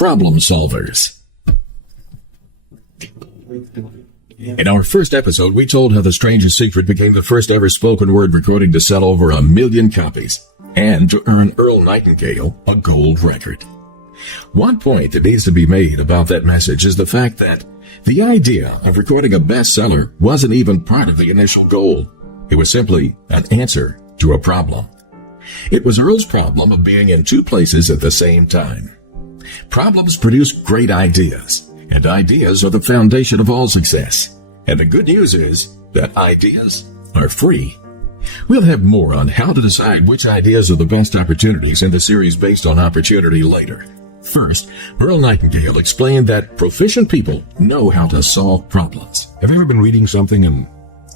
problem solvers. In our first episode, we told how The Strangest Secret became the first ever spoken word recording to sell over 1 million copies and to earn Earl Nightingale a gold record. One point that needs to be made about that message is the fact that the idea of recording a bestseller wasn't even part of the initial goal. It was simply an answer to a problem. It was Earl's problem of being in two places at the same time. Problems produce great ideas, and ideas are the foundation of all success. And the good news is that ideas are free. We'll have more on how to decide which ideas are the best opportunities in the series based on opportunity later. First, Earl Nightingale explained that proficient people know how to solve problems. Have you ever been reading something and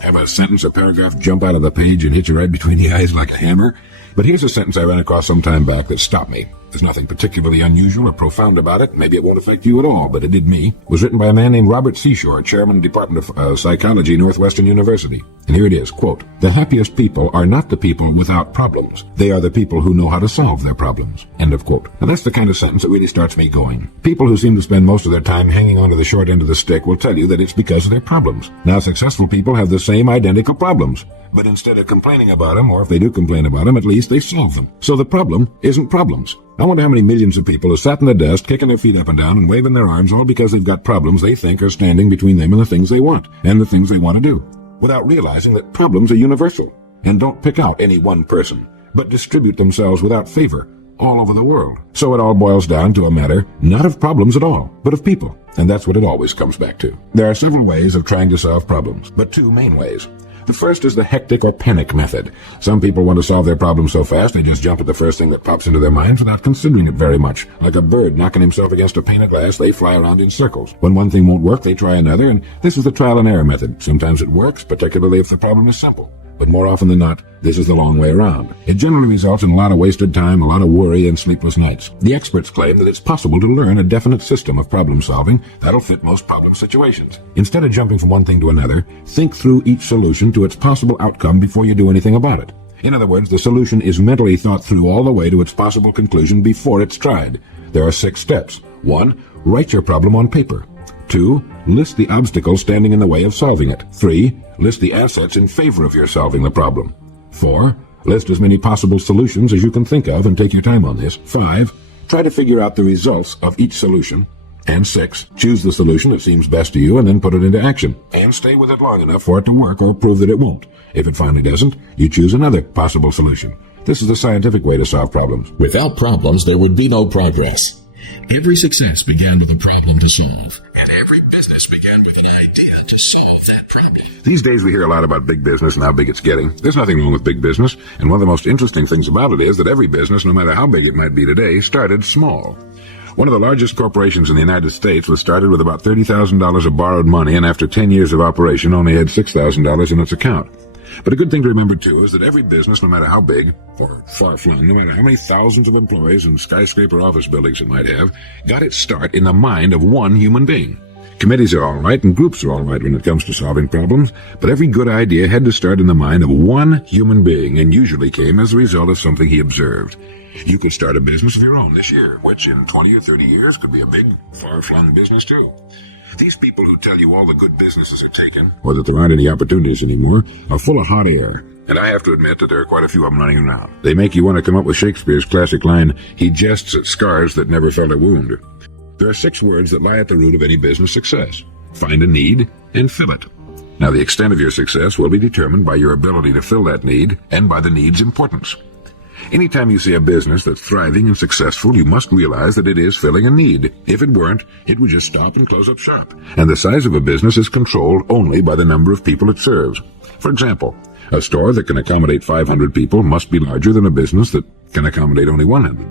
have a sentence or paragraph jump out of the page and hit you right between the eyes like a hammer? But here's a sentence I ran across some time back that stopped me. There's nothing particularly unusual or profound about it. Maybe it won't affect you at all, but it did me. It was written by a man named Robert Seashore, chairman of the Department of Psychology, Northwestern University. And here it is, quote, "The happiest people are not the people without problems. They are the people who know how to solve their problems." End of quote. Now that's the kind of sentence that really starts me going. People who seem to spend most of their time hanging onto the short end of the stick will tell you that it's because of their problems. Now successful people have the same identical problems. But instead of complaining about them, or if they do complain about them, at least they solve them. So the problem isn't problems. I wonder how many millions of people have sat in the desk, kicking their feet up and down and waving their arms, all because they've got problems they think are standing between them and the things they want, and the things they want to do, without realizing that problems are universal, and don't pick out any one person, but distribute themselves without favor all over the world. So it all boils down to a matter not of problems at all, but of people. And that's what it always comes back to. There are several ways of trying to solve problems, but two main ways. The first is the hectic or panic method. Some people want to solve their problems so fast they just jump at the first thing that pops into their minds without considering it very much. Like a bird knocking himself against a pane of glass, they fly around in circles. When one thing won't work, they try another, and this is the trial and error method. Sometimes it works, particularly if the problem is simple. But more often than not, this is the long way around. It generally results in a lot of wasted time, a lot of worry, and sleepless nights. The experts claim that it's possible to learn a definite system of problem solving that'll fit most problem situations. Instead of jumping from one thing to another, think through each solution to its possible outcome before you do anything about it. In other words, the solution is mentally thought through all the way to its possible conclusion before it's tried. There are 6 steps. 1. Write your problem on paper. 2. List the obstacles standing in the way of solving it. 3. List the assets in favor of your solving the problem. 4. List as many possible solutions as you can think of and take your time on this. 5. Try to figure out the results of each solution. And 6. Choose the solution that seems best to you and then put it into action. And stay with it long enough for it to work or prove that it won't. If it finally doesn't, you choose another possible solution. This is the scientific way to solve problems. Without problems, there would be no progress. Every success began with a problem to solve, and every business began with an idea to solve that problem. These days we hear a lot about big business and how big it's getting. There's nothing wrong with big business, and one of the most interesting things about it is that every business, no matter how big it might be today, started small. One of the largest corporations in the United States was started with about $30,000 of borrowed money, and after 10 years of operation only had $6,000 in its account. But a good thing to remember, too, is that every business, no matter how big or far-flung, no matter how many thousands of employees and skyscraper office buildings it might have, got its start in the mind of one human being. Committees are all right and groups are all right when it comes to solving problems, but every good idea had to start in the mind of one human being and usually came as a result of something he observed. You could start a business of your own this year, which in 20 or 30 years could be a big, far-flung business, too. These people who tell you all the good businesses are taken, or that there aren't any opportunities anymore, are full of hot air. And I have to admit that there are quite a few of them running around. They make you want to come up with Shakespeare's classic line, "He jests at scars that never felt a wound." There are 6 words that lie at the root of any business success. Find a need and fill it. Now, the extent of your success will be determined by your ability to fill that need and by the need's importance. Anytime you see a business that's thriving and successful, you must realize that it is filling a need. If it weren't, it would just stop and close up shop. And the size of a business is controlled only by the number of people it serves. For example, a store that can accommodate 500 people must be larger than a business that can accommodate only 100.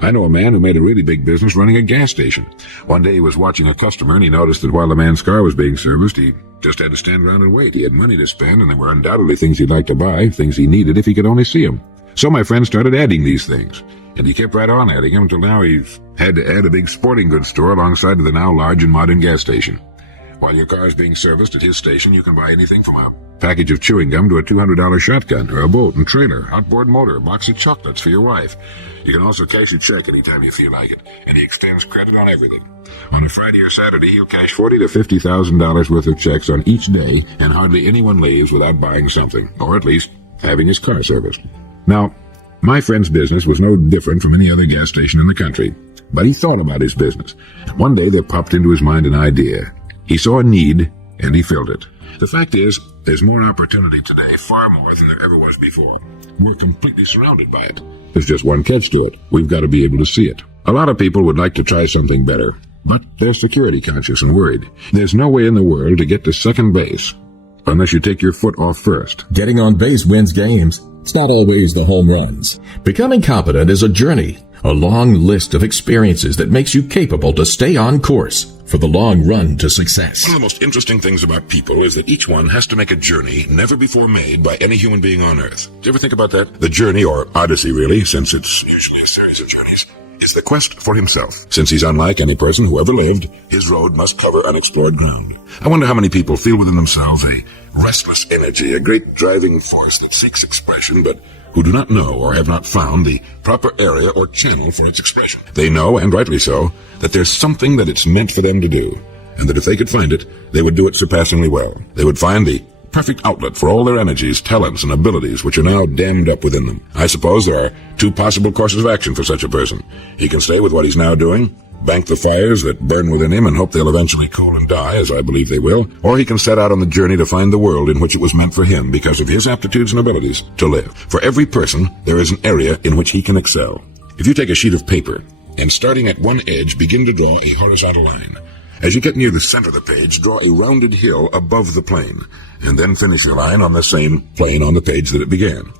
I know a man who made a really big business running a gas station. One day he was watching a customer and he noticed that while the man's car was being serviced, he just had to stand around and wait. He had money to spend and there were undoubtedly things he'd like to buy, things he needed if he could only see them. So my friend started adding these things, and he kept right on adding them until now he's had to add a big sporting goods store alongside of the now large and modern gas station. While your car is being serviced at his station, you can buy anything from a package of chewing gum to a $200 shotgun, or a boat and trailer, outboard motor, a box of chocolates for your wife. You can also cash a check anytime you feel like it, and he extends credit on everything. On a Friday or Saturday, he'll cash $40,000 to $50,000 worth of checks on each day, and hardly anyone leaves without buying something, or at least having his car serviced. Now, my friend's business was no different from any other gas station in the country, but he thought about his business. One day there popped into his mind an idea. He saw a need, and he filled it. The fact is, there's more opportunity today, far more than there ever was before. We're completely surrounded by it. There's just one catch to it. We've got to be able to see it. A lot of people would like to try something better, but they're security conscious and worried. There's no way in the world to get to second base unless you take your foot off first. Getting on base wins games. It's not always the home runs. Becoming competent is a journey, a long list of experiences that makes you capable to stay on course for the long run to success. One of the most interesting things about people is that each one has to make a journey never before made by any human being on Earth. Do you ever think about that? The journey, or odyssey really, since it's usually a series of journeys, is the quest for himself. Since he's unlike any person who ever lived, his road must cover unexplored ground. I wonder how many people feel within themselves a restless energy, a great driving force that seeks expression, but who do not know or have not found the proper area or channel for its expression. They know, and rightly so, that there's something that it's meant for them to do, and that if they could find it, they would do it surpassingly well. They would find the perfect outlet for all their energies, talents, and abilities which are now dammed up within them. I suppose there are two possible courses of action for such a person. He can stay with what he's now doing, bank the fires that burn within him and hope they'll eventually cool and die, as I believe they will, or he can set out on the journey to find the world in which it was meant for him because of his aptitudes and abilities to live. For every person, there is an area in which he can excel. If you take a sheet of paper and starting at one edge begin to draw a horizontal line, as you get near the center of the page, draw a rounded hill above the plane, and then finish your line on the same plane on the page that it began.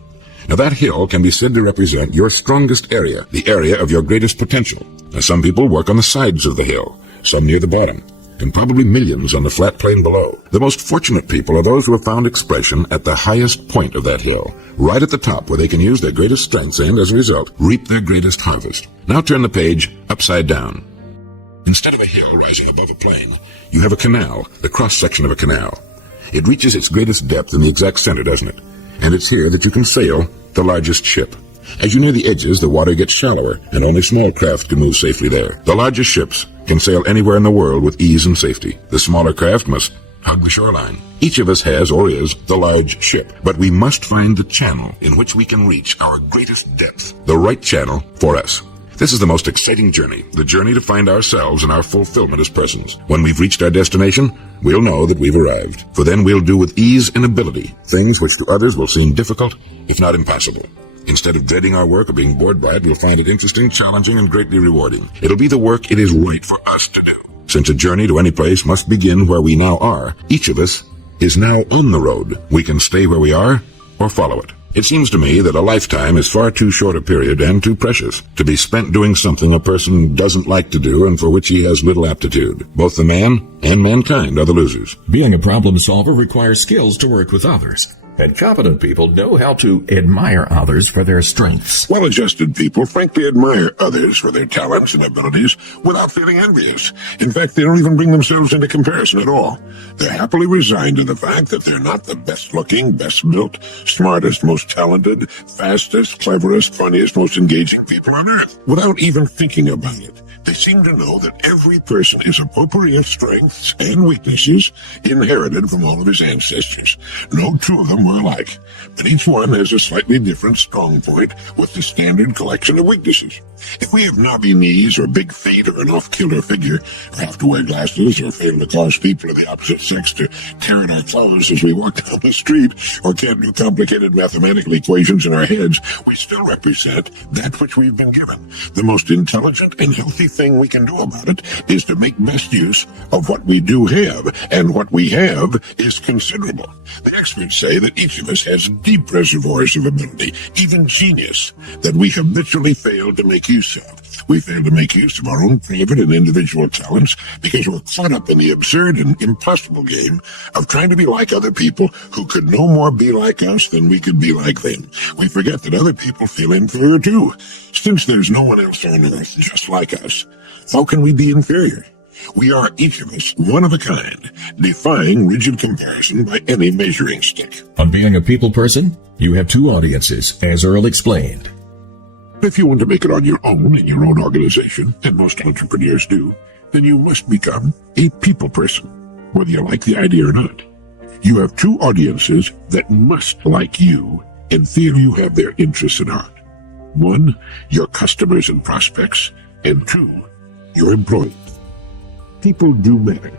Now that hill can be said to represent your strongest area, the area of your greatest potential. Now some people work on the sides of the hill, some near the bottom, and probably millions on the flat plane below. The most fortunate people are those who have found expression at the highest point of that hill, right at the top where they can use their greatest strengths and, as a result, reap their greatest harvest. Now turn the page upside down. Instead of a hill rising above a plane, you have a canal, the cross-section of a canal. It reaches its greatest depth in the exact center, doesn't it? And it's here that you can sail the largest ship. As you near the edges, the water gets shallower, and only small craft can move safely there. The largest ships can sail anywhere in the world with ease and safety. The smaller craft must hug the shoreline. Each of us has, or is, the large ship, but we must find the channel in which we can reach our greatest depth, the right channel for us. This is the most exciting journey, the journey to find ourselves and our fulfillment as persons. When we've reached our destination, we'll know that we've arrived, for then we'll do with ease and ability things which to others will seem difficult, if not impossible. Instead of dreading our work or being bored by it, we'll find it interesting, challenging, and greatly rewarding. It'll be the work it is right for us to do. Since a journey to any place must begin where we now are, each of us is now on the road. We can stay where we are or follow it. It seems to me that a lifetime is far too short a period and too precious to be spent doing something a person doesn't like to do and for which he has little aptitude. Both the man and mankind are the losers. Being a problem solver requires skills to work with others. And competent people know how to admire others for their strengths. Well-adjusted people frankly admire others for their talents and abilities without feeling envious. In fact, they don't even bring themselves into comparison at all. They're happily resigned to the fact that they're not the best-looking, best-built, smartest, most talented, fastest, cleverest, funniest, most engaging people on earth. Without even thinking about it, they seem to know that every person is a potpourri of strengths and weaknesses inherited from all of his ancestors. No two of them were alike, but each one has a slightly different strong point with the standard collection of weaknesses. If we have knobby knees or big feet or an off-kilter figure, or have to wear glasses or fail to cause people of the opposite sex to tear at our clothes as we walk down the street, or can't do complicated mathematical equations in our heads, we still represent that which we've been given. The most intelligent and healthy thing we can do about it is to make best use of what we do have, and what we have is considerable. The experts say that each of us has deep reservoirs of ability, even genius, that we habitually fail to make use of. We fail to make use of our own private and individual talents because we're caught up in the absurd and impossible game of trying to be like other people who could no more be like us than we could be like them. We forget that other people feel inferior too. Since there's no one else on earth just like us, how can we be inferior? We are each of us one of a kind, defying rigid comparison by any measuring stick. On being a people person, you have two audiences, as Earl explained. If you want to make it on your own in your own organization, and most entrepreneurs do, then you must become a people person, whether you like the idea or not. You have two audiences that must like you and feel you have their interests at heart. One, your customers and prospects, and two, your employees. People do matter.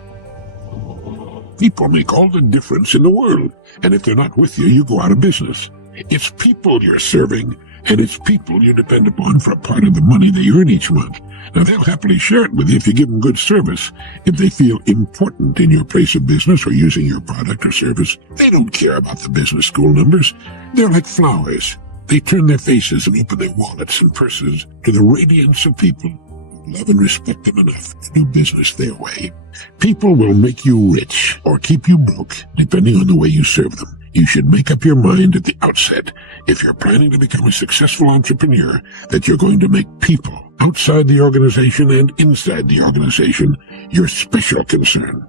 People make all the difference in the world, and if they're not with you, you go out of business. It's people you're serving, and it's people you depend upon for a part of the money they earn each month. Now, they'll happily share it with you if you give them good service. If they feel important in your place of business or using your product or service, they don't care about the business school numbers. They're like flowers. They turn their faces and open their wallets and purses to the radiance of people who love and respect them enough to do business their way. People will make you rich or keep you broke, depending on the way you serve them. You should make up your mind at the outset, if you're planning to become a successful entrepreneur, that you're going to make people outside the organization and inside the organization your special concern.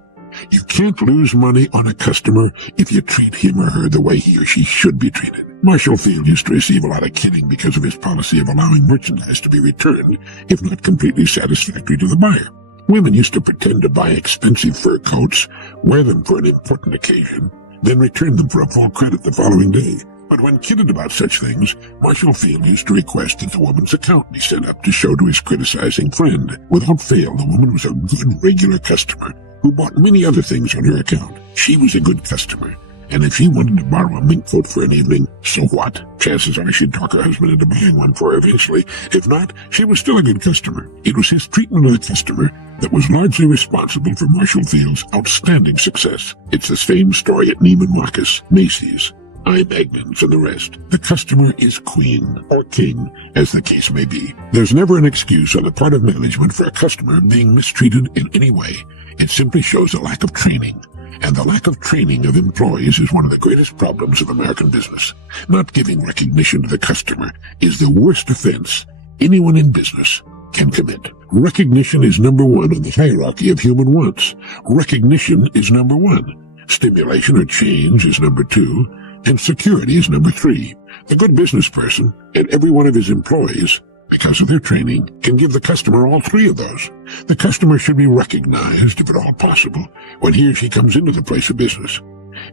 You can't lose money on a customer if you treat him or her the way he or she should be treated. Marshall Field used to receive a lot of kidding because of his policy of allowing merchandise to be returned if not completely satisfactory to the buyer. Women used to pretend to buy expensive fur coats, wear them for an important occasion, then return them for a full credit the following day. But when kidded about such things, Marshall Field used to request that the woman's account be sent up to show to his criticizing friend. Without fail, the woman was a good regular customer who bought many other things on her account. She was a good customer, and if she wanted to borrow a mink coat for an evening, so what? Chances are she'd talk her husband into buying one for her eventually. If not, she was still a good customer. It was his treatment of the customer that was largely responsible for Marshall Field's outstanding success. It's the same story at Neiman Marcus, Macy's, Magnums, and the rest. The customer is queen, or king, as the case may be. There's never an excuse on the part of management for a customer being mistreated in any way. It simply shows a lack of training. And the lack of training of employees is one of the greatest problems of American business. Not giving recognition to the customer is the worst offense anyone in business can commit. Recognition is number one on the hierarchy of human wants. Recognition is number one. Stimulation or change is number two. And security is number three. The good business person and every one of his employees, because of their training, can give the customer all three of those. The customer should be recognized, if at all possible, when he or she comes into the place of business.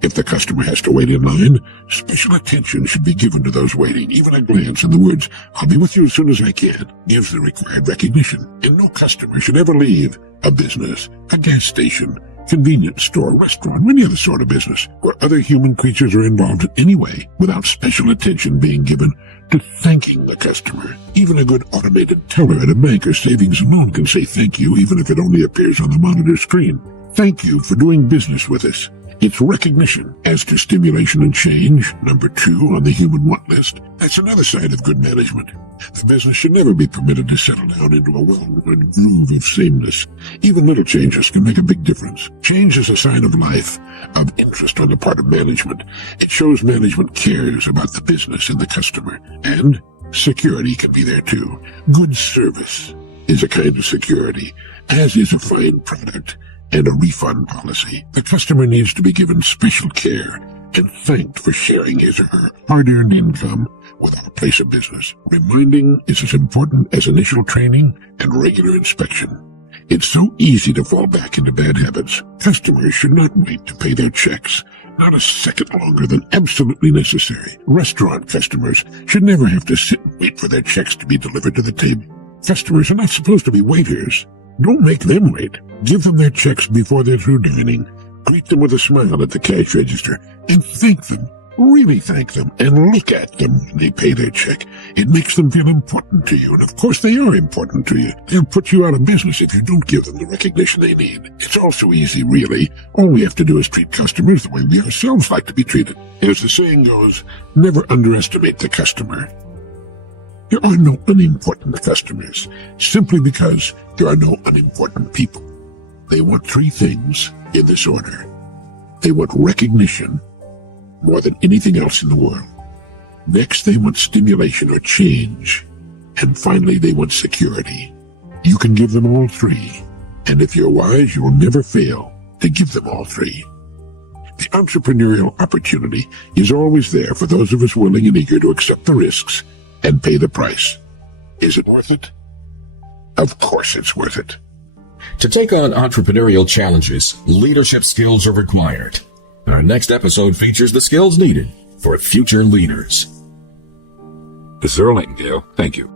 If the customer has to wait in line, special attention should be given to those waiting. Even a glance in the words, "I'll be with you as soon as I can," gives the required recognition. And no customer should ever leave a business, a gas station, convenience store, restaurant, or any other sort of business where other human creatures are involved in any way without special attention being given to thanking the customer. Even a good automated teller at a bank or savings and loan can say thank you, even if it only appears on the monitor screen. Thank you for doing business with us. It's recognition. As to stimulation and change, number two on the human want list, that's another side of good management. The business should never be permitted to settle down into a well-worn groove of sameness. Even little changes can make a big difference. Change is a sign of life, of interest on the part of management. It shows management cares about the business and the customer. And security can be there too. Good service is a kind of security, as is a fine product and a refund policy. The customer needs to be given special care and thanked for sharing his or her hard-earned income with our place of business. Reminding is as important as initial training and regular inspection. It's so easy to fall back into bad habits. Customers should not wait to pay their checks, not a second longer than absolutely necessary. Restaurant customers should never have to sit and wait for their checks to be delivered to the table. Customers are not supposed to be waiters. Don't make them wait. Give them their checks before they're through dining. Greet them with a smile at the cash register and thank them. Really thank them and look at them when they pay their check. It makes them feel important to you, and of course they are important to you. They'll put you out of business if you don't give them the recognition they need. It's all so easy, really. All we have to do is treat customers the way we ourselves like to be treated. As the saying goes, never underestimate the customer. There are no unimportant customers, simply because there are no unimportant people. They want three things in this order. They want recognition more than anything else in the world. Next, they want stimulation or change. And finally, they want security. You can give them all three, And if you're wise, you will never fail to give them all three. The entrepreneurial opportunity is always there for those of us willing and eager to accept the risks and pay the price. Is it worth it? Of course it's worth it. To take on entrepreneurial challenges, leadership skills are required. Our next episode features the skills needed for future leaders. This is Earl Nightingale. Thank you.